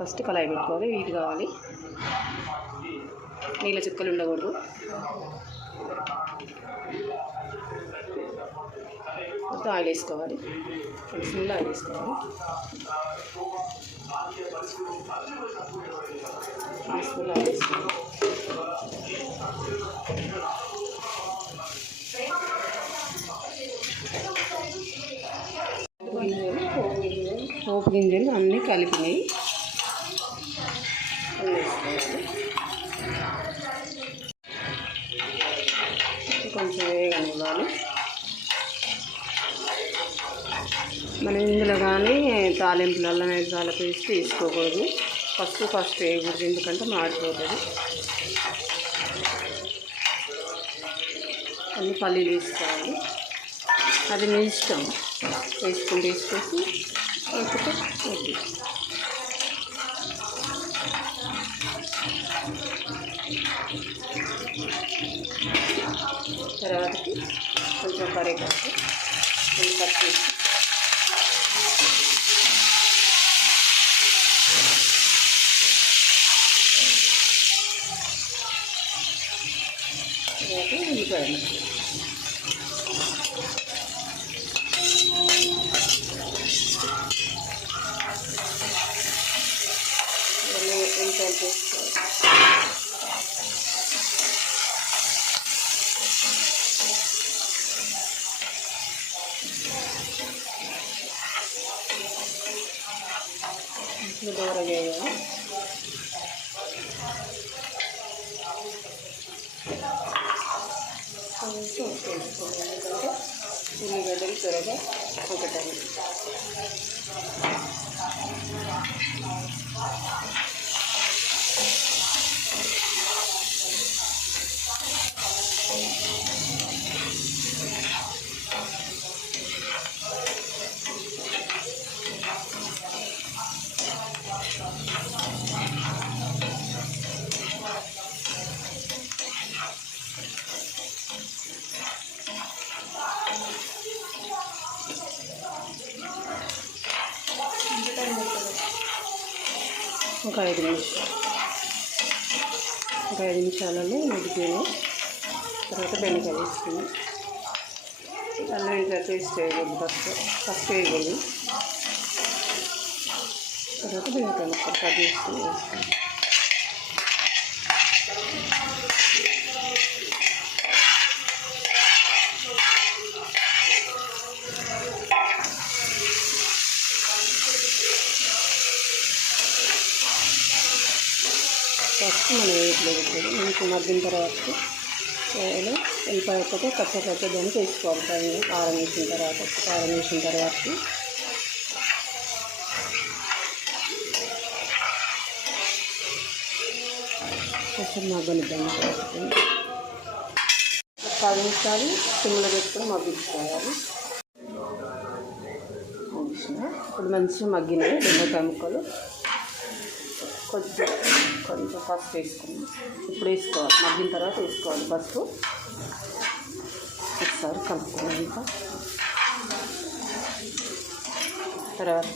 First కళాయి పెట్టుకోవాలి, heat కావాలి, నీళ్ళ చుక్కలు ఉండకూడదు. మొత్తం ఆయిల్ వేసుకోవాలి, ఫుల్ ఆయిల్ వేసుకోవాలి. ఫుల్ ఆయిల్ వేసుకోవాలి. పోపు గింజలు అన్నీ కలిపినాయి కొంచెం వేగనివ్వాలి. మనం ఇందులో కానీ తాలింపులలో చాలా పేస్ట్ తీసుకోకూడదు, ఫస్ట్ వేయకూడదు, ఎందుకంటే మాడిపోతుంది. అన్ని పల్లీలు వేసుకోవాలి, అది మీ ఇష్టం, వేసుకేసి లేకపోతే వద్దు. తర్వాతకి కొంచెం కరివేపాకు, కొంచెం పచ్చిమిర్చి, తర్వాత ఉల్లిపాయలు, ఉల్లిపాయలు చేసుకోవాలి. దూరం వేయాలి. కొంచెం వేసుకోవాలి, ఎందుకంటే ఉల్లిగడ్డలు త్వరగా ఒకటాలి. ఒక 5 నిమిషాలలో ఉడికినాయి. తర్వాత బెండకాయ వేసుకుని అల్లం ఇంకా పేస్ట్ వేయకూడదు, ఫస్ట్ వేయకూడదు. తర్వాత బెండకాయ ముక్కలు కట్ చేసుకుని వేసుకుని ఫస్ట్ మనం వేయట్లేదు. మనకు మగ్గిన తర్వాత వెళ్ళిపోయి ఒక్కటే కచ్చ దానికి వేసుకోవాలి. పైన కారం వేసిన తర్వాత కొంచెం మగ్గనిద్దాం. 10 నిమిషాలు సిమ్లో పెట్టుకొని మగ్గించుకోవాలి. ఇప్పుడు మంచిగా మగ్గినాయి బెండకాయ ముక్కలు. కొంచెం పసుపు వేసుకున్నాం. ఇప్పుడు వేసుకోవాలి, మగ్గిన తర్వాత వేసుకోవాలి పసుపు. ఒకసారి కలుపుకున్నాక తర్వాత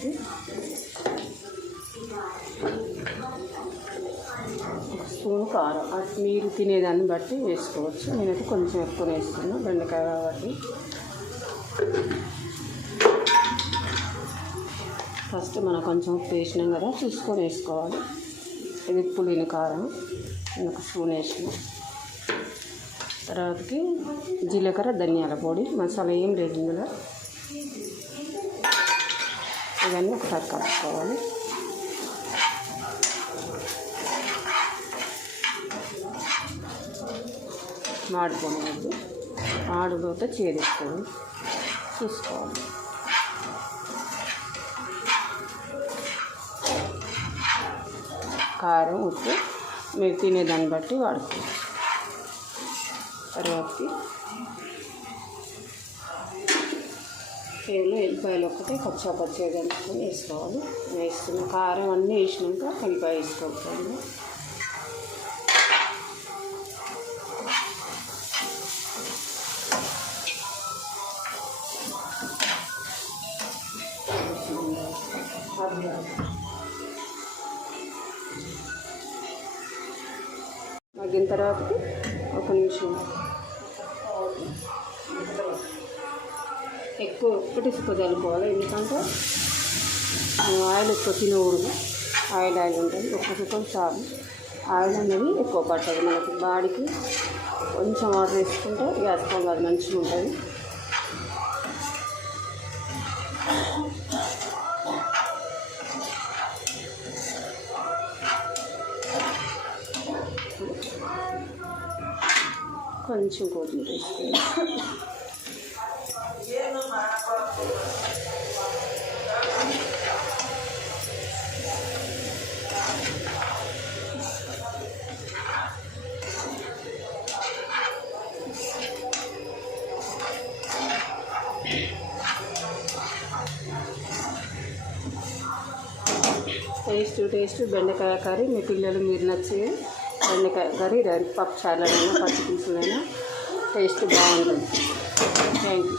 ఒక స్పూన్ కారం, అది మీరు తినేదాన్ని బట్టి వేసుకోవచ్చు. నేనైతే కొంచెం ఎక్కువ వేసుకున్నాను, బెండకాయ కాబట్టి. ఫస్ట్ మనం కొంచెం ఉప్పు వేసినాం కదా, చూసుకొని వేసుకోవాలి. ఇది పులిన కారం ఒక స్పూన్ వేసిన తర్వాతకి జీలకర్ర, ధనియాల పొడి, మసాలా ఏం లేదు ఇందులో. ఇవన్నీ ఒకసారి కలుపుకోవాలి. మాడిపోవద్దు, మాడిపోతే చేదుకోవాలి, చూసుకోవాలి. కారం, ఉప్పు మీరు తినేదాన్ని బట్టి వాడుకోవచ్చు. తర్వాతకి కేవలం ఎల్లిపాయలు ఒక్కటే పచ్చిగా దంచుకొని వేసుకోవాలి. వేసుకున్న కారం అన్నీ వేసినాక ఎల్లిపాయ వేసుకోవాలి. మగ్గిన తర్వాతకి ఒక నిమిషం ఒకటి ఎక్కువ చల్లుకోవాలి, ఎందుకంటే ఆయిల్ ఎక్కువ తినకూడదు. ఆయిల్ ఉంటుంది, ఒక్క చుక్కలు చాలు. ఆయిల్ అనేది ఎక్కువ పట్టదు మనకి బాడీకి. కొంచెం వాటర్ వేసుకుంటే గ్యాస్ పొంగ అది మంచిగా ఉంటుంది. కొంచెం కొత్తిమీర వేసుకోవాలి. టేస్ట్ బెండకాయ కర్రీ. మీ పిల్లలు మీరు నచ్చే బెండకాయ కర్రీ రెడీ. పప్పు చారులైనా పచ్చి పులుసులైనా టేస్ట్ బాగుంటుంది. Thank you.